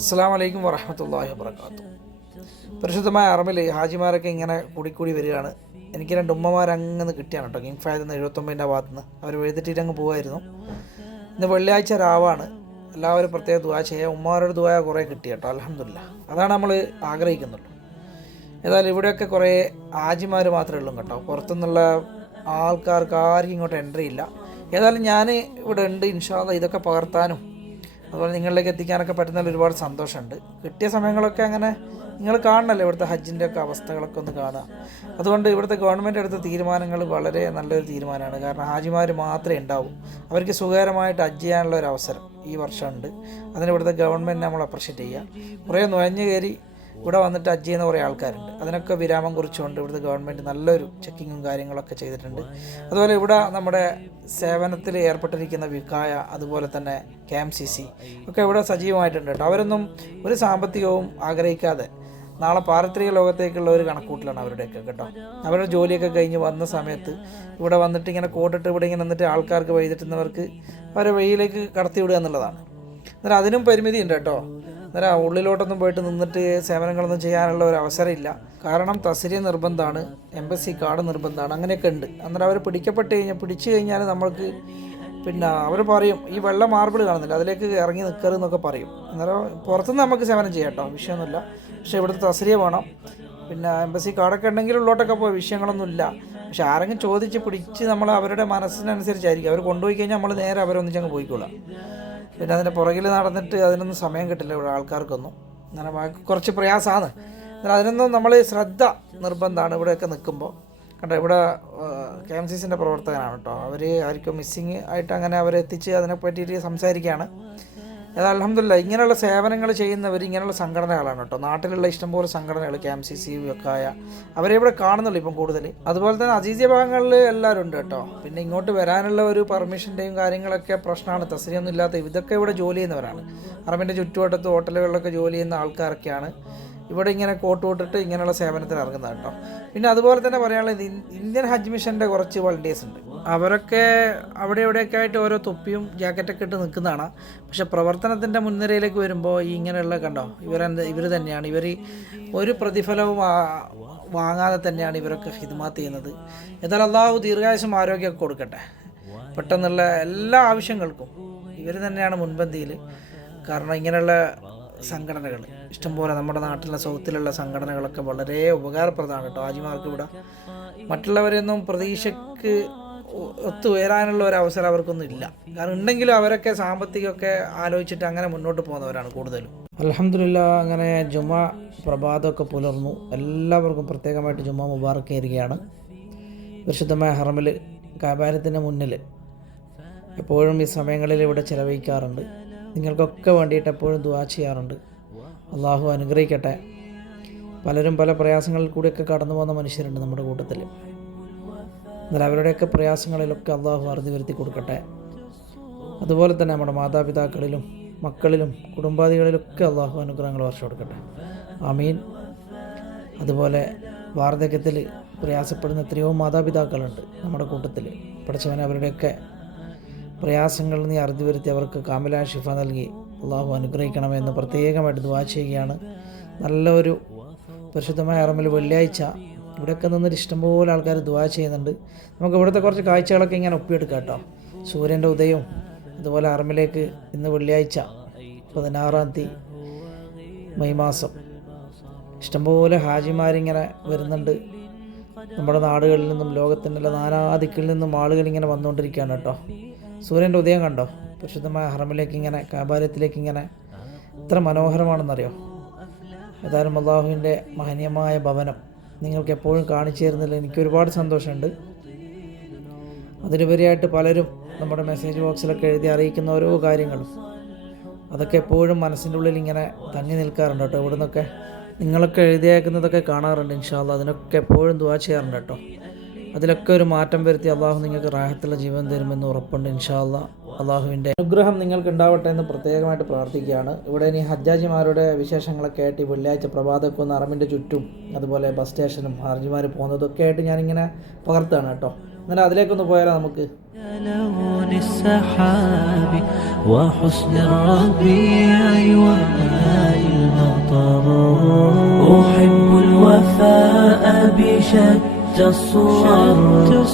അസ്സാം വലൈക്കും വറഹമത്തല്ലാഹി വാബർക്കാത്തു പരിശുദ്ധമായ അറബിൽ ഹാജിമാരൊക്കെ ഇങ്ങനെ കൂടിക്കൂടി വരികയാണ്. എനിക്ക് രണ്ട് ഉമ്മമാരങ്ങനെ കിട്ടിയാണ് കേട്ടോ. കിങ് ഫായത് നിന്ന് എഴുപത്തൊമ്പതിന്റെ ഭാഗത്ത് നിന്ന് അവർ എഴുതിട്ടിട്ട് അങ്ങ് പോകുമായിരുന്നു ഇന്ന് വെള്ളിയാഴ്ച രാവാണ്. എല്ലാവരും പ്രത്യേക ദുവാ ചെയ്യുക ഉമ്മമാരുടെ ദുവായ കുറേ കിട്ടി കേട്ടോ. അലഹമില്ല അതാണ് നമ്മൾ ആഗ്രഹിക്കുന്നുള്ളൂ ഏതായാലും ഇവിടെയൊക്കെ കുറേ ആജിമാർ മാത്രമേ ഉള്ളൂ കേട്ടോ. പുറത്തുനിന്നുള്ള ആൾക്കാർക്ക് ആർക്കും ഇങ്ങോട്ട് എൻട്രി ഇല്ല. ഏതായാലും ഞാൻ ഇവിടെ ഉണ്ട്. ഇൻഷാല്ല ഇതൊക്കെ പകർത്താനും അതുപോലെ നിങ്ങളിലേക്ക് എത്തിക്കാനൊക്കെ പറ്റുന്നതിൽ ഒരുപാട് സന്തോഷമുണ്ട്. കിട്ടിയ സമയങ്ങളൊക്കെ അങ്ങനെ നിങ്ങൾ കാണണമല്ലോ ഇവിടുത്തെ ഹജ്ജിന്റെ ഒക്കെ അവസ്ഥകളൊക്കെ ഒന്ന് കാണുക അതുകൊണ്ട് ഇവിടുത്തെ ഗവൺമെന്റ് എടുത്ത തീരുമാനങ്ങൾ വളരെ നല്ലൊരു തീരുമാനമാണ്. കാരണം ഹാജിമാർ മാത്രമേ ഉണ്ടാവൂ. അവർക്ക് സുഖകരമായിട്ട് ഹജ്ജ് ചെയ്യാനുള്ള ഒരു അവസരം ഈ വർഷമുണ്ട്. അതിന് ഇവിടുത്തെ ഗവൺമെന്റ് നമ്മൾ അപ്രിഷ്യേറ്റ് ചെയ്യുക. കുറേ നുഴഞ്ഞു കയറി ഇവിടെ വന്നിട്ട് അജ്ജി എന്ന് കുറേ ആൾക്കാരുണ്ട്. അതിനൊക്കെ വിരാമം കുറിച്ചുകൊണ്ട് ഇവിടുത്തെ ഗവൺമെന്റ് നല്ലൊരു ചെക്കിങ്ങും കാര്യങ്ങളൊക്കെ ചെയ്തിട്ടുണ്ട്. അതുപോലെ ഇവിടെ നമ്മുടെ സേവനത്തിൽ ഏർപ്പെട്ടിരിക്കുന്ന വികായ അതുപോലെ തന്നെ കെ എം സി സി ഒക്കെ ഇവിടെ സജീവമായിട്ടുണ്ട് കേട്ടോ. അവരൊന്നും ഒരു സാമ്പത്തികവും ആഗ്രഹിക്കാതെ നാളെ പാരത്രിക ലോകത്തേക്കുള്ള ഒരു കണക്കൂട്ടിലാണ് അവരുടെയൊക്കെ കേട്ടോ. അവരുടെ ജോലിയൊക്കെ കഴിഞ്ഞ് വന്ന സമയത്ത് ഇവിടെ വന്നിട്ട് ഇങ്ങനെ കോട്ടിട്ട് ഇവിടെ ഇങ്ങനെ നിന്നിട്ട് ആൾക്കാർക്ക് വഴിതെറ്റുന്നവർക്ക് അവരെ വഴിയിലേക്ക് കടത്തിവിടുക എന്നുള്ളതാണ്. എന്നാൽ അതിനും പരിമിതി ഉണ്ട് കേട്ടോ. അന്നേരം ഉള്ളിലോട്ടൊന്നും പോയിട്ട് നിന്നിട്ട് സേവനങ്ങളൊന്നും ചെയ്യാനുള്ള ഒരു അവസരമില്ല. കാരണം തസ്രി നിർബന്ധമാണ് എംബസി കാർഡ് നിർബന്ധമാണ് അങ്ങനെയൊക്കെ ഉണ്ട്. അന്നേരം അവർ പിടിക്കപ്പെട്ട് കഴിഞ്ഞാൽ പിടിച്ചു കഴിഞ്ഞാൽ നമ്മൾക്ക് പിന്നെ അവർ പറയും ഈ വെള്ള മാർബിൾ കാണുന്നില്ല അതിലേക്ക് ഇറങ്ങി നിൽക്കരുത് എന്നൊക്കെ പറയും. അന്നേരം പുറത്തുനിന്ന് നമുക്ക് സേവനം ചെയ്യാം കേട്ടോ വിഷയമൊന്നുമില്ല. പക്ഷേ ഇവിടുത്തെ തസ്രിയ വേണം. പിന്നെ എംബസി കാർഡൊക്കെ ഉണ്ടെങ്കിൽ ഉള്ളോട്ടൊക്കെ പോയി വിഷയങ്ങളൊന്നുമില്ല പക്ഷെ ആരെങ്കിലും ചോദിച്ച് പിടിച്ച് നമ്മൾ അവരുടെ മനസ്സിനനുസരിച്ചായിരിക്കും. അവർ കൊണ്ടുപോയി കഴിഞ്ഞാൽ നമ്മൾ നേരെ അവരൊന്നിച്ചങ്ങ് പോയിക്കോളാം പിന്നെ അതിന്റെ പുറകിൽ നടന്നിട്ട് അതിനൊന്നും സമയം കിട്ടില്ല ഇവിടെ ആൾക്കാർക്കൊന്നും. അങ്ങനെ ബാക്കി കുറച്ച് പ്രയാസമാണ് എന്നാൽ അതിനൊന്നും നമ്മൾ ശ്രദ്ധ നിർബന്ധമാണ് ഇവിടെയൊക്കെ നിൽക്കുമ്പോൾ കണ്ടോ ഇവിടെ കെ എം സി സിന്റെ പ്രവർത്തകനാണ് കേട്ടോ. അവർ ആർക്കും മിസ്സിങ് ആയിട്ട് അങ്ങനെ അവരെത്തിച്ച് അതിനെ പറ്റിയിട്ട് സംസാരിക്കുകയാണ് അത് അലഹമില്ല ഇങ്ങനെയുള്ള സേവനങ്ങൾ ചെയ്യുന്നവർ ഇങ്ങനെയുള്ള സംഘടനകളാണ് കേട്ടോ. നാട്ടിലുള്ള ഇഷ്ടംപോലെ സംഘടനകൾ കെ എം സി സി ഒക്കെ ആയ അവരെ ഇവിടെ കാണുന്നുള്ളൂ ഇപ്പം കൂടുതൽ അതുപോലെ തന്നെ അജീസിയ ഭാഗങ്ങളിൽ എല്ലാവരും ഉണ്ട് കേട്ടോ. പിന്നെ ഇങ്ങോട്ട് വരാനുള്ള ഒരു പെർമിഷന്റെയും കാര്യങ്ങളൊക്കെ പ്രശ്നമാണ്. തസ്രിയൊന്നും ഇല്ലാത്ത ഇതൊക്കെ ഇവിടെ ജോലി ചെയ്യുന്നവരാണ്. അറബിന്റെ ചുറ്റുവട്ടത്ത് ഹോട്ടലുകളിലൊക്കെ ജോലി ചെയ്യുന്ന ആൾക്കാരൊക്കെയാണ് ഇവിടെ ഇങ്ങനെ കോട്ട് വിട്ടിട്ട് ഇങ്ങനെയുള്ള സേവനത്തിന് ഇറങ്ങുന്നത് കേട്ടോ. പിന്നെ അതുപോലെ തന്നെ പറയാനുള്ളത് ഇന്ത്യൻ ഹജ്ജ് മിഷന്റെ കുറച്ച് വളണ്ടിയേഴ്സ് ഉണ്ട്. അവരൊക്കെ അവിടെ ഇവിടെയൊക്കെ ആയിട്ട് ഓരോ തൊപ്പിയും ജാക്കറ്റൊക്കെ ഇട്ട് നിൽക്കുന്നതാണ്. പക്ഷെ പ്രവർത്തനത്തിന്റെ മുൻനിരയിലേക്ക് വരുമ്പോൾ ഇങ്ങനെയുള്ള കണ്ടോ ഇവരെന്ത് ഇവർ തന്നെയാണ്. ഇവർ ഒരു പ്രതിഫലവും വാങ്ങാതെ തന്നെയാണ് ഇവരൊക്കെ ഹിദ്മാത്ത് ചെയ്യുന്നത്. എന്നാൽ അള്ളാഹു ദീർഘായുസം ആരോഗ്യമൊക്കെ കൊടുക്കട്ടെ. പെട്ടെന്നുള്ള എല്ലാ ആവശ്യങ്ങൾക്കും ഇവർ തന്നെയാണ് മുൻപന്തിയിൽ കാരണം ഇങ്ങനെയുള്ള സംഘടനകൾ ഇഷ്ടംപോലെ നമ്മുടെ നാട്ടിലെ സൗത്തിലുള്ള സംഘടനകളൊക്കെ വളരെ ഉപകാരപ്രദമാണ് കേട്ടോ. ആജിമാർക്ക് ഇവിടെ മറ്റുള്ളവരെയൊന്നും പ്രതീക്ഷയ്ക്ക് ഒത്തുയരാനുള്ള ഒരു അവസരം അവർക്കൊന്നും ഇല്ല. കാരണം ഉണ്ടെങ്കിലും അവരൊക്കെ സാമ്പത്തികമൊക്കെ ആലോചിച്ചിട്ട് അങ്ങനെ മുന്നോട്ട് പോകുന്നവരാണ് കൂടുതലും. അലഹമില്ല അങ്ങനെ ജുമ പ്രഭാതമൊക്കെ പുലർന്നു. എല്ലാവർക്കും പ്രത്യേകമായിട്ട് ജുമ മുബാറക്ക് വിശുദ്ധമായ ഹറമിൽ കാബാലത്തിന്റെ മുന്നിൽ എപ്പോഴും ഈ സമയങ്ങളിൽ ഇവിടെ ചിലവഴിക്കാറുണ്ട്. നിങ്ങൾക്കൊക്കെ വേണ്ടിയിട്ട് എപ്പോഴും ദുവാ ചെയ്യാറുണ്ട്. അള്ളാഹു അനുഗ്രഹിക്കട്ടെ. പലരും പല പ്രയാസങ്ങളിൽ കൂടിയൊക്കെ കടന്നു പോകുന്ന മനുഷ്യരുണ്ട് നമ്മുടെ കൂട്ടത്തിൽ എന്നാൽ അവരുടെയൊക്കെ പ്രയാസങ്ങളിലൊക്കെ അള്ളാഹു അറുതി വരുത്തി കൊടുക്കട്ടെ. അതുപോലെ തന്നെ നമ്മുടെ മാതാപിതാക്കളിലും മക്കളിലും കുടുംബാദികളിലൊക്കെ അള്ളാഹു അനുഗ്രഹങ്ങൾ വർഷം കൊടുക്കട്ടെ. ആമീൻ. അതുപോലെ വാർദ്ധക്യത്തിൽ പ്രയാസപ്പെടുന്ന എത്രയോ മാതാപിതാക്കളുണ്ട് നമ്മുടെ കൂട്ടത്തിൽ. പഠിച്ചവനെ അവരുടെയൊക്കെ പ്രയാസങ്ങൾ നീ അറുതി വരുത്തി അവർക്ക് കാമില ഷിഫ നൽകി അള്ളാഹു അനുഗ്രഹിക്കണമെന്ന് പ്രത്യേകമായിട്ട് ദുവാ ചെയ്യുകയാണ്. നല്ലൊരു പരിശുദ്ധമായ അറമിൽ വെള്ളിയാഴ്ച ഇവിടെയൊക്കെ നിന്നിട്ട് ഇഷ്ടംപോലെ ആൾക്കാർ ദുവാ ചെയ്യുന്നുണ്ട്. നമുക്ക് ഇവിടുത്തെ കുറച്ച് കാഴ്ചകളൊക്കെ ഇങ്ങനെ ഒപ്പിയെടുക്കാം കേട്ടോ. സൂര്യന്റെ ഉദയവും അതുപോലെ അറമിലേക്ക് ഇന്ന് വെള്ളിയാഴ്ച പതിനാറാം തീയതി മെയ് മാസം. ഇഷ്ടംപോലെ ഹാജിമാരിങ്ങനെ വരുന്നുണ്ട്. നമ്മുടെ നാടുകളിൽ നിന്നും ലോകത്തിന്റെ നാനാദിക്കിൽ നിന്നും ആളുകൾ ഇങ്ങനെ വന്നുകൊണ്ടിരിക്കുകയാണ് കേട്ടോ. സൂര്യന്റെ ഉദയം കണ്ടോ? പരിശുദ്ധമായ ഹറമിലേക്ക് ഇങ്ങനെ കാബാലയത്തിലേക്ക് ഇങ്ങനെ. എത്ര മനോഹരമാണെന്നറിയോ? ഏതായാലും അള്ളാഹുവിന്റെ മഹനീയമായ ഭവനം. നിങ്ങൾക്ക് എപ്പോഴും കാണിച്ചു തരുന്നതിൽ എനിക്ക് ഒരുപാട് സന്തോഷമുണ്ട്. അതിലുപരിയായിട്ട് പലരും നമ്മുടെ മെസ്സേജ് ബോക്സിലൊക്കെ എഴുതി അറിയിക്കുന്ന ഓരോ കാര്യങ്ങളും. അതൊക്കെ എപ്പോഴും മനസ്സിന്റെ ഉള്ളിൽ ഇങ്ങനെ തങ്ങി നിൽക്കാറുണ്ട് കേട്ടോ. ഇവിടെ നിന്നൊക്കെ നിങ്ങളൊക്കെ എഴുതിയേക്കുന്നതൊക്കെ കാണാറുണ്ട് ഇൻഷാല്ല അതിനൊക്കെ എപ്പോഴും ദുവാ ചെയ്യാറുണ്ട് കേട്ടോ. അതിലൊക്കെ ഒരു മാറ്റം വരുത്തി അള്ളാഹു നിങ്ങൾക്ക് റാഹത്തുള്ള ജീവൻ തരുമെന്ന് ഉറപ്പുണ്ട് ഇൻഷാല്ല അള്ളാഹുവിൻ്റെ അനുഗ്രഹം നിങ്ങൾക്ക് ഉണ്ടാവട്ടെ എന്ന് പ്രത്യേകമായിട്ട് പ്രാർത്ഥിക്കുകയാണ് ഇവിടെ ഇനി ഹജ്ജാജിമാരുടെ വിശേഷങ്ങളൊക്കെ ആയിട്ട് ഈ വെള്ളിയാഴ്ച പ്രഭാതമൊക്കെ ഒന്ന് അറമിൻ്റെ ചുറ്റും അതുപോലെ ബസ് സ്റ്റേഷനും ഹാജിമാർ പോകുന്നതൊക്കെ ആയിട്ട് ഞാനിങ്ങനെ പകർത്താണ് കേട്ടോ എന്നാൽ അതിലേക്കൊന്ന് പോയാലോ നമുക്ക് لون السحاب وحسن الربيع وما أحب الوفاء بشتى الصور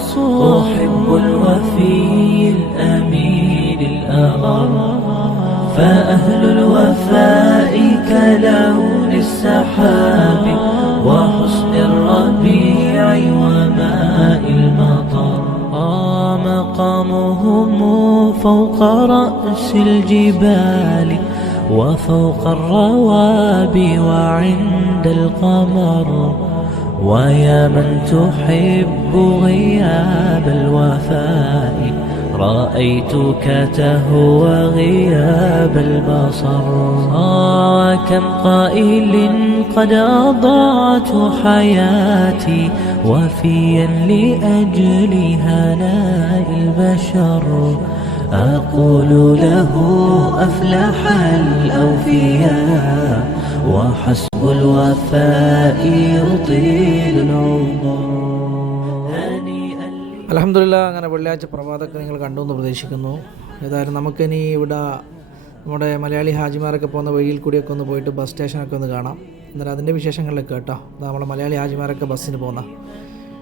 أحب الوفي الأمين الأغر فأهل الوفاء كلون السحاب. وحسن الربيع وماء المطر. آه مقامهم فوق رأس الجبال. وفوق الروابي وعند القمر. ويا من تحب غياب الوفاء رأيتك تهوى غياب البصر. آه كم قائل قد أضعت حياتي وفيا لأجل هناء البشر. أقول له أفلح الأوفياء وحسب الوفاء يطيل العمر هنيئا അലഹമില്ല അങ്ങനെ വെള്ളിയാഴ്ച പ്രഭാതമൊക്കെ നിങ്ങൾ കണ്ടു എന്ന് പ്രതീക്ഷിക്കുന്നു ഏതായാലും നമുക്കിനി ഇവിടെ നമ്മുടെ മലയാളി ഹാജിമാരൊക്കെ പോകുന്ന വഴിയിൽ കൂടിയൊക്കെ ഒന്ന് പോയിട്ട് ബസ് സ്റ്റേഷനൊക്കെ ഒന്ന് കാണാം എന്നാലും അതിൻ്റെ വിശേഷങ്ങളിലൊക്കെ കേട്ടോ ഇത് നമ്മളെ മലയാളി ഹാജിമാരൊക്കെ ബസ്സിന് പോകുന്ന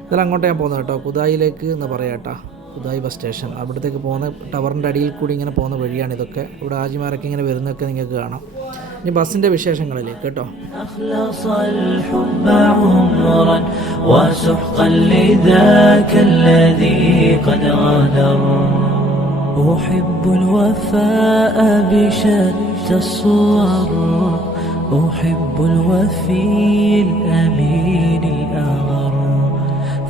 ഇതിൽ അങ്ങോട്ട് ഞാൻ പോകുന്നത് കേട്ടോ കുതായിലേക്ക് എന്ന് പറയാം കേട്ടോ കുതായി ബസ് സ്റ്റേഷൻ അവിടത്തേക്ക് പോകുന്ന ടവറിൻ്റെ അടിയിൽ കൂടി ഇങ്ങനെ പോകുന്ന വഴിയാണ് ഇതൊക്കെ ഇവിടെ ഹാജിമാരൊക്കെ ഇങ്ങനെ വരുന്നതൊക്കെ നിങ്ങൾക്ക് കാണാം ഇനി ബസ്സിൻ്റെ വിശേഷങ്ങളിലേക്ക് കേട്ടോ أخلص الحب عمرا وسحقا لذاك الذي قد غادر أحب الوفاء بشتى الصور أحب الوفي الأمين الأغر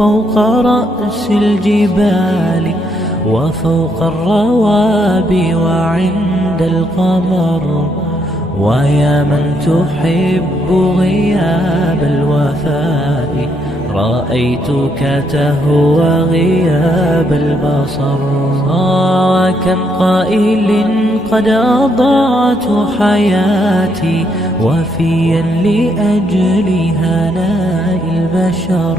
فوق رأس الجبال وفوق الروابي وعند القمر. ويا من تحب غياب الوفاء رأيتك تهوى غياب البصر. آه كم قائل قد أضعت حياتي وفيا لأجل هناء البشر.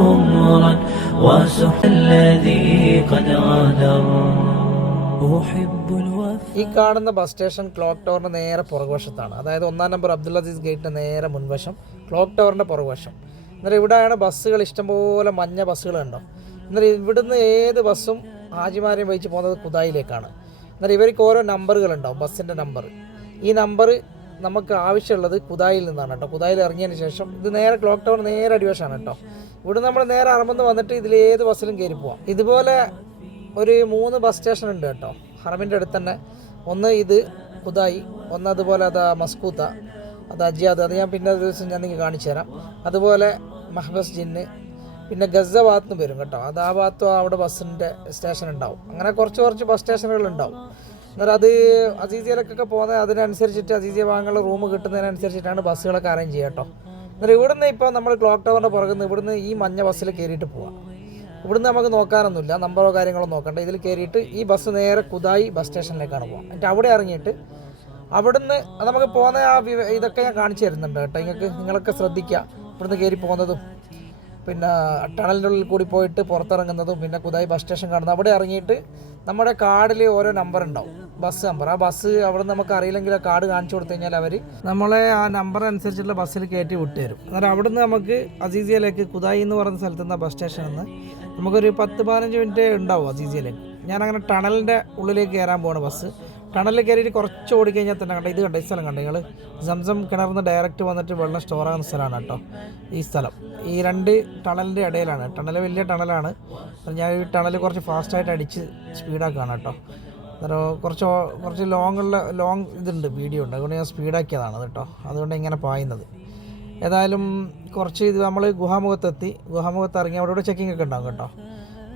ഈ കാണുന്ന ബസ് സ്റ്റേഷൻ ക്ലോക്ക് ടവറിന്റെ നേരെ പുറകുവശത്താണ്. അതായത് ഒന്നാം നമ്പർ അബ്ദുൽ അസീസ് ഗേറ്റിന്റെ നേരെ മുൻവശം ക്ലോക്ക് ടവറിന്റെ പുറകുവശം. എന്നാൽ ഇവിടെയാണ് ബസ്സുകൾ ഇഷ്ടംപോലെ മഞ്ഞ ബസ്സുകൾ ഉണ്ടോ എന്നാൽ ഇവിടുന്ന് ഏത് ബസ്സും ഹാജിമാരെയും വഹിച്ച് പോകുന്നത് കുതായിലേക്കാണ് എന്നാൽ ഇവർക്ക് ഓരോ നമ്പറുകൾ ഉണ്ടാവും ബസ്സിന്റെ നമ്പർ ഈ നമ്പർ നമുക്ക് ആവശ്യമുള്ളത് കുതായിൽ നിന്നാണ് കേട്ടോ. കുതായിൽ ഇറങ്ങിയതിന് ശേഷം ഇത് നേരെ ക്ലോക്ക് ടവർ നേരെ അടിവശമാണ് കേട്ടോ. ഇവിടെ നമ്മൾ നേരെ അറമ്പന്ന് വന്നിട്ട് ഇതിൽ ഏത് ബസ്സിലും കയറി പോവാം. ഇതുപോലെ ഒരു മൂന്ന് ബസ് സ്റ്റേഷൻ ഉണ്ട് കേട്ടോ. ഹറമിന്റെ അടുത്ത് തന്നെ. ഒന്ന് ഇത് കുതായി ഒന്ന് അതുപോലെ അതാ മസ്കൂത്ത അത് അജിയാദ്. അത് ഞാൻ പിന്നെ ദിവസം ഞാൻ നിങ്ങൾക്ക് കാണിച്ചു തരാം. അതുപോലെ മഹബസ് ജിന്ന് പിന്നെ ഗസ ഭാഗത്തുനിന്ന് വരും കേട്ടോ. അത് ആ ഭാഗത്തും അവിടെ ബസ്സിന്റെ സ്റ്റേഷൻ ഉണ്ടാവും. അങ്ങനെ കുറച്ച് കുറച്ച് ബസ് സ്റ്റേഷനുകൾ ഉണ്ടാവും. എന്നാൽ അത് അസീസിയയിലേക്കൊക്കെ പോകുന്നത് അതിനനുസരിച്ചിട്ട് അസീസിയ ഭാഗങ്ങളിൽ റൂം കിട്ടുന്നതിനനുസരിച്ചിട്ടാണ് ബസ്സുകളൊക്കെ അറേഞ്ച് ചെയ്യുക കേട്ടോ. എന്നാൽ ഇവിടുന്ന് ഇപ്പോൾ നമ്മൾ ക്ലോക്ക് ടവറിന്റെ പുറകുന്ന് ഇവിടുന്ന് ഈ മഞ്ഞ ബസ്സിൽ കയറിയിട്ട് പോവാം. ഇവിടുന്ന് നമുക്ക് നോക്കാനൊന്നുമില്ല നമ്പറോ കാര്യങ്ങളോ നോക്കണ്ട. ഇതിൽ കയറിയിട്ട് ഈ ബസ് നേരെ കുതായി ബസ് സ്റ്റേഷനിലേക്കാണ് പോകാം എന്നിട്ട് അവിടെ ഇറങ്ങിയിട്ട് അവിടുന്ന് നമുക്ക് പോകുന്ന ആ ഇതൊക്കെ ഞാൻ കാണിച്ചു തരുന്നുണ്ട് കേട്ടോ. നിങ്ങൾക്ക് നിങ്ങളൊക്കെ ശ്രദ്ധിക്കുക. ഇവിടുന്ന് കയറി പോകുന്നതും പിന്നെ ടണലിന്റെ ഉള്ളിൽ കൂടി പോയിട്ട് പുറത്തിറങ്ങുന്നതും പിന്നെ കുതായി ബസ് സ്റ്റേഷൻ കാണുന്നത് അവിടെ ഇറങ്ങിയിട്ട് നമ്മുടെ കാർഡിൽ ഓരോ നമ്പർ ഉണ്ടാവും. ബസ് നമ്പർ ആ ബസ് അവിടെ നമുക്ക് അറിയില്ലെങ്കിൽ ആ കാർഡ് കാണിച്ചു കൊടുത്തു കഴിഞ്ഞാൽ അവർ നമ്മളെ ആ നമ്പർ അനുസരിച്ചുള്ള ബസ്സിൽ കയറ്റി വിട്ടുതരും. അന്നേരം അവിടുന്ന് നമുക്ക് അസീസിയയിലേക്ക് കുതായി എന്ന് പറയുന്ന സ്ഥലത്ത് നിന്ന് ബസ് സ്റ്റേഷനിൽ നിന്ന് നമുക്കൊരു പത്ത് പതിനഞ്ച് മിനിറ്റ് ഉണ്ടാവും അസീസിയയിലേക്ക് ഞാൻ അങ്ങനെ ടണലിന്റെ ഉള്ളിലേക്ക് കയറാൻ പോണ ബസ് ടണലിൽ കയറിയിട്ട് കുറച്ച് ഓടിക്കഴിഞ്ഞാൽ തന്നെ കണ്ട ഇത് കണ്ട ഈ സ്ഥലം കണ്ട? നിങ്ങൾ സംസം കിണർന്ന് ഡയറക്റ്റ് വന്നിട്ട് വെള്ളം സ്റ്റോർ ആകുന്ന സ്ഥലമാണ് കേട്ടോ. ഈ സ്ഥലം. ഈ രണ്ട് ടണലിന്റെ ഇടയിലാണ്. ടണൽ വലിയ ടണലാണ്. ഞാൻ ഈ ടണൽ കുറച്ച് ഫാസ്റ്റായിട്ട് അടിച്ച് സ്പീഡാക്കുകയാണ് കേട്ടോ. അന്നേരം കുറച്ച് കുറച്ച് ലോങ്ങുള്ള ലോങ് ഇതുണ്ട് വീഡിയോ ഉണ്ട്. അതുകൊണ്ട് ഞാൻ സ്പീഡാക്കിയതാണ് കേട്ടോ. അതുകൊണ്ട് ഇങ്ങനെ പായുന്നത്. ഏതായാലും കുറച്ച് ഇത് നമ്മൾ ഗുഹാമുഖത്തെത്തി. ഗുഹാമുഖത്ത് ഇറങ്ങി അവിടെ ഇവിടെ ചെക്കിംഗ് ഒക്കെ ഉണ്ടാകും കേട്ടോ.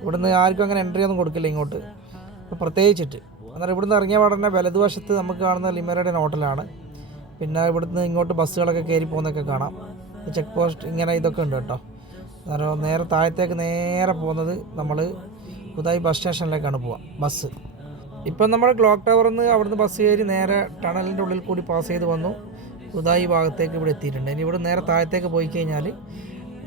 ഇവിടുന്ന് ആർക്കും അങ്ങനെ എൻട്രി ഒന്നും കൊടുക്കില്ല ഇങ്ങോട്ട്. പ്രത്യേകിച്ചിട്ട്. അന്നേരം ഇവിടുന്ന് ഇറങ്ങിയ പാടന്നെ വലതുവശത്ത് നമുക്ക് കാണുന്ന ലിമറയുടെ ഹോട്ടലാണ് പിന്നെ ഇവിടുന്ന് ഇങ്ങോട്ട് ബസ്സുകളൊക്കെ കയറി പോകുന്നതൊക്കെ കാണാം. ചെക്ക് പോസ്റ്റ് ഇങ്ങനെ ഇതൊക്കെ ഉണ്ട് കേട്ടോ. അന്നേരം നേരെ താഴത്തേക്ക് നേരെ പോകുന്നത് നമ്മൾ പുതായി ബസ് സ്റ്റേഷനിലേക്കാണ് പോവുക ബസ് ഇപ്പം നമ്മൾ ക്ലോക്ക് ടവറിൽ നിന്ന് അവിടുന്ന് ബസ് കയറി നേരെ ടണലിന്റെ ഉള്ളിൽ കൂടി പാസ് ചെയ്ത് വന്നു. ഉദായി ഭാഗത്തേക്ക് ഇവിടെ എത്തിയിട്ടുണ്ട്. ഇനി ഇവിടെ നേരെ താഴത്തേക്ക് പോയി കഴിഞ്ഞാൽ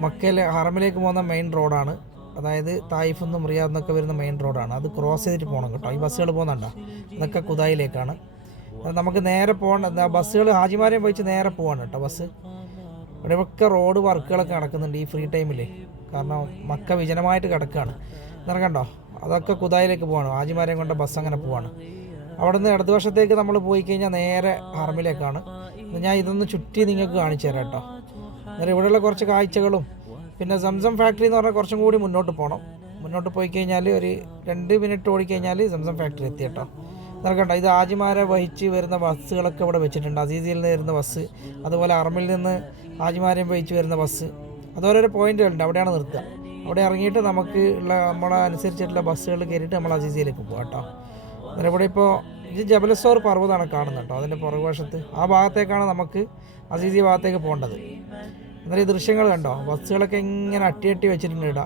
മക്കയിലെ ഹറമിലേക്ക് പോകുന്ന മെയിൻ റോഡാണ് അതായത് തായിഫ് നിന്നും റിയാദ് നിന്നൊക്കെ വരുന്ന മെയിൻ റോഡാണ് അത് ക്രോസ് ചെയ്തിട്ട് പോകണം കേട്ടോ. ഈ ബസ്സുകൾ പോകുന്നുണ്ട? അതൊക്കെ കുതായിലേക്കാണ്. നമുക്ക് നേരെ പോകേണ്ട ബസ്സുകൾ ഹാജിമാരെയും പോയിച്ച് നേരെ പോവാണ് കേട്ടോ ബസ്. ഇവിടെ ഒക്കെ റോഡ് വർക്കുകളൊക്കെ നടക്കുന്നുണ്ട് ഈ ഫ്രീ ടൈമിൽ കാരണം മക്ക വിജനമായിട്ട് കിടക്കുകയാണ് നിറക്കണ്ടോ അതൊക്കെ കുതായിലേക്ക് പോവാണ്. ഹാജിമാരെയും കൊണ്ട് ബസ് അങ്ങനെ പോവാണ്. അവിടെ നിന്ന് ഇടതുവശത്തേക്ക് നമ്മൾ പോയി കഴിഞ്ഞാൽ നേരെ ഹർമിലേക്കാണ് ഞാൻ ഇതൊന്ന് ചുറ്റി നിങ്ങൾക്ക് കാണിച്ചു തരാം കേട്ടോ. അന്നേരം ഇവിടെയുള്ള കുറച്ച് കാഴ്ചകളും പിന്നെ സംസം ഫാക്ടറി എന്ന് പറഞ്ഞാൽ കുറച്ചും കൂടി മുന്നോട്ട് പോകണം മുന്നോട്ട് പോയി കഴിഞ്ഞാൽ ഒരു രണ്ട് മിനിറ്റ് ഓടിക്കഴിഞ്ഞാൽ സംസം ഫാക്ടറി എത്തി കേട്ടോ നടക്കണ്ട ഇത് ആജിമാരെ വഹിച്ച് വരുന്ന ബസ്സുകളൊക്കെ ഇവിടെ വെച്ചിട്ടുണ്ട്. അസീസിയിൽ നിന്ന് വരുന്ന ബസ് അതുപോലെ അറമിൽ നിന്ന് ആജിമാരെയും വഹിച്ച് വരുന്ന ബസ് അതോരോരോ പോയിന്റുകളുണ്ട് അവിടെയാണ് നിർത്തുക. അവിടെ ഇറങ്ങിയിട്ട് നമുക്ക് ഉള്ള നമ്മളെ അനുസരിച്ചിട്ടുള്ള ബസ്സുകൾ കയറിയിട്ട് നമ്മൾ അസീസിയിലേക്ക് പോകാം കേട്ടോ. അന്നേരം ഇവിടെ ഇപ്പോൾ ഇത് ജബലസോർ പർവതമാണ് കാണുന്നത് കേട്ടോ അതിന്റെ പുറകുവശത്ത്. ആ ഭാഗത്തേക്കാണ് നമുക്ക് അസീസി ഭാഗത്തേക്ക് പോകേണ്ടത്. അന്നേരം ഈ ദൃശ്യങ്ങൾ കണ്ടോ? ബസ്സുകളൊക്കെ ഇങ്ങനെ അട്ടി അട്ടി വെച്ചിട്ടുണ്ട് ഇവിടെ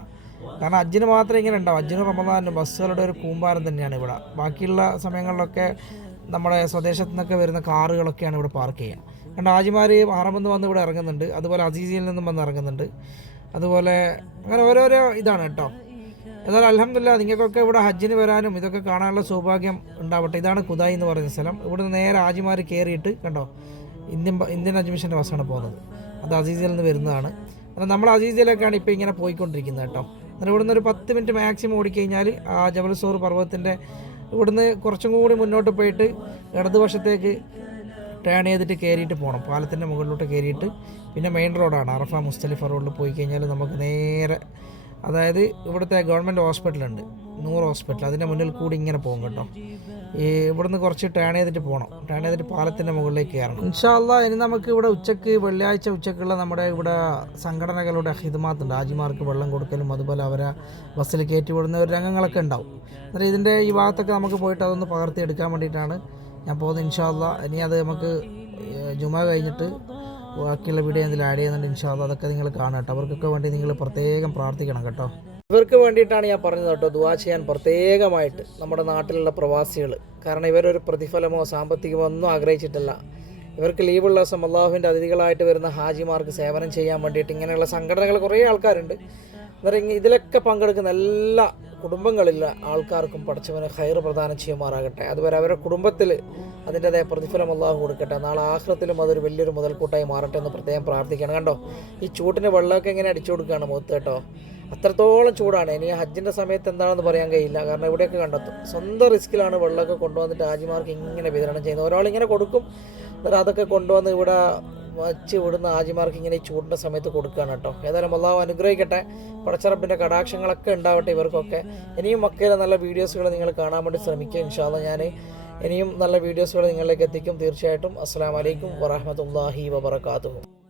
കാരണം അജ്ജിന് മാത്രമേ ഇങ്ങനെ ഉണ്ടാവും. അജ്ജിന് റമദാനും ബസ്സുകളുടെ ഒരു കൂമ്പാരം തന്നെയാണ് ഇവിടെ. ബാക്കിയുള്ള സമയങ്ങളിലൊക്കെ നമ്മുടെ സ്വദേശത്തു നിന്നൊക്കെ വരുന്ന കാറുകളൊക്കെയാണ് ഇവിടെ പാർക്ക് ചെയ്യുക. കണ്ട ആജിമാർ ഹറമെന്ന് വന്ന് ഇവിടെ ഇറങ്ങുന്നുണ്ട്. അതുപോലെ അസീസിയിൽ നിന്നും വന്ന് ഇറങ്ങുന്നുണ്ട്. അതുപോലെ അങ്ങനെ ഓരോരോ ഇതാണ് കേട്ടോ. എന്നാൽ അലഹമില്ല നിങ്ങൾക്കൊക്കെ ഇവിടെ ഹജ്ജിന് വരാനും ഇതൊക്കെ കാണാനുള്ള സൗഭാഗ്യം ഉണ്ടാവട്ടെ. ഇതാണ് കുതായി എന്ന് പറയുന്ന സ്ഥലം. ഇവിടുന്ന് നേരെ ആജിമാർ കയറിയിട്ട് കണ്ടോ ഇന്ത്യൻ ഇന്ത്യൻ അജ്മിഷന്റെ ബസ്സാണ് പോകുന്നത്. അത് അസീസിൽ നിന്ന് വരുന്നതാണ്. അപ്പം നമ്മൾ അസീസിലേക്കാണ് ഇപ്പോൾ ഇങ്ങനെ പോയിക്കൊണ്ടിരിക്കുന്നത് കേട്ടോ. എന്നാൽ ഇവിടുന്ന് ഒരു പത്ത് മിനിറ്റ് മാക്സിമം ഓടിക്കഴിഞ്ഞാൽ ആ ജബൽസോർ പർവതത്തിന്റെ ഇവിടുന്ന് കുറച്ചും കൂടി മുന്നോട്ട് പോയിട്ട് ഇടതുവശത്തേക്ക് ടേൺ ചെയ്തിട്ട് കയറിയിട്ട് പോകണം പാലത്തിന്റെ മുകളിലോട്ട് കയറിയിട്ട് പിന്നെ മെയിൻ റോഡാണ് അറഫ മുസ്തലിഫ റോഡിൽ പോയി കഴിഞ്ഞാൽ നമുക്ക് നേരെ അതായത് ഇവിടുത്തെ ഗവൺമെന്റ് ഹോസ്പിറ്റലുണ്ട് നൂറ് ഹോസ്പിറ്റൽ. അതിന്റെ മുന്നിൽ കൂടി ഇങ്ങനെ പോകും കേട്ടോ. ഈ ഇവിടുന്ന് കുറച്ച് ടേൺ ചെയ്തിട്ട് പോകണം ടേൺ ചെയ്തിട്ട് പാലത്തിന്റെ മുകളിലേക്ക് കയറണം. ഇൻഷാല്ല ഇനി നമുക്ക് ഇവിടെ ഉച്ചയ്ക്ക് വെള്ളിയാഴ്ച ഉച്ചക്കുള്ള നമ്മുടെ ഇവിടെ സംഘടനകളുടെ ഹിതമാത്തുണ്ട്. ആജിമാർക്ക് വെള്ളം കൊടുക്കലും അതുപോലെ അവരെ ബസ്സിൽ കയറ്റി വിടുന്ന ഒരു രംഗങ്ങളൊക്കെ ഉണ്ടാവും. അന്നേരം ഇതിന്റെ ഈ ഭാഗത്തൊക്കെ നമുക്ക് പോയിട്ട് അതൊന്ന് പകർത്തി എടുക്കാൻ വേണ്ടിയിട്ടാണ് ഞാൻ പോകുന്നത്. ഇൻഷാല്ല ഇനി അത് നമുക്ക് ജുമ കഴിഞ്ഞിട്ട് ബാക്കിയുള്ള വീഡിയോ ഇതിൽ ആഡ് ചെയ്യുന്നുണ്ട്. ഇൻഷാല്ല അതൊക്കെ നിങ്ങൾ കാണാം കേട്ടോ. അവർക്കൊക്കെ വേണ്ടി നിങ്ങൾ പ്രത്യേകം പ്രാർത്ഥിക്കണം കേട്ടോ. ഇവർക്ക് വേണ്ടിയിട്ടാണ് ഞാൻ പറഞ്ഞത് കേട്ടോ. ദുവാ ചെയ്യാൻ പ്രത്യേകമായിട്ട് നമ്മുടെ നാട്ടിലുള്ള പ്രവാസികൾ. കാരണം ഇവരൊരു പ്രതിഫലമോ സാമ്പത്തികമോ ഒന്നും ആഗ്രഹിച്ചിട്ടില്ല. ഇവർക്ക് ലീവുള്ള ദിവസം അള്ളാഹുവിന്റെ അതിഥികളായിട്ട് വരുന്ന ഹാജിമാർക്ക് സേവനം ചെയ്യാൻ വേണ്ടിയിട്ട് ഇങ്ങനെയുള്ള സംഘടനകൾ കുറേ ആൾക്കാരുണ്ട്. ഇങ്ങ- ഇതിലൊക്കെ പങ്കെടുക്കുന്ന എല്ലാ കുടുംബങ്ങളിലെ ആൾക്കാർക്കും പഠിച്ചവന് ഹയർ പ്രദാനം ചെയ്യുമാറാകട്ടെ. അതുപോലെ അവരുടെ കുടുംബത്തിൽ അതിന്റെതായ പ്രതിഫലം അള്ളാഹു കൊടുക്കട്ടെ. നാളെ ആഹ്ലത്തിലും അതൊരു വലിയൊരു മുതൽക്കൂട്ടായി മാറട്ടെ എന്ന് പ്രത്യേകം പ്രാർത്ഥിക്കണം. കണ്ടോ? ഈ ചൂട്ടിന് വെള്ളമൊക്കെ ഇങ്ങനെ അടിച്ചു കൊടുക്കുകയാണ് മുഖത്ത് കേട്ടോ? അത്രത്തോളം ചൂടാണ്. ഇനി ഹജ്ജിന്റെ സമയത്ത് എന്താണെന്ന് പറയാൻ കഴിയില്ല. കാരണം ഇവിടെയൊക്കെ കണ്ടെത്തും. സ്വന്തം റിസ്കിലാണ് വെള്ളമൊക്കെ കൊണ്ടുവന്നിട്ട് ഹാജിമാർക്ക് ഇങ്ങനെ വിതരണം ചെയ്യുന്നത്. ഒരാളിങ്ങനെ കൊടുക്കും. അതൊക്കെ കൊണ്ടുവന്ന് ഇവിടെ വച്ച് വിടുന്ന ആജിമാർക്ക് ഇങ്ങനെ ഈ ചൂടിന്റെ സമയത്ത് കൊടുക്കുകയാണ് കേട്ടോ. ഏതായാലും അള്ളാഹു അനുഗ്രഹിക്കട്ടെ. പടച്ചറപ്പിന്റെ കടാക്ഷങ്ങളൊക്കെ ഉണ്ടാവട്ടെ ഇവർക്കൊക്കെ. ഇനിയും മക്കയിലെ നല്ല വീഡിയോസുകൾ നിങ്ങൾ കാണാൻ വേണ്ടി ശ്രമിക്കുക. ഇൻഷാല്ല ഞാൻ ഇനിയും നല്ല വീഡിയോസുകൾ നിങ്ങളിലേക്ക് എത്തിക്കും. തീർച്ചയായിട്ടും. അസ്സാം വലൈക്കും വറഹമത്തല്ലാഹി വബർക്കാത്തു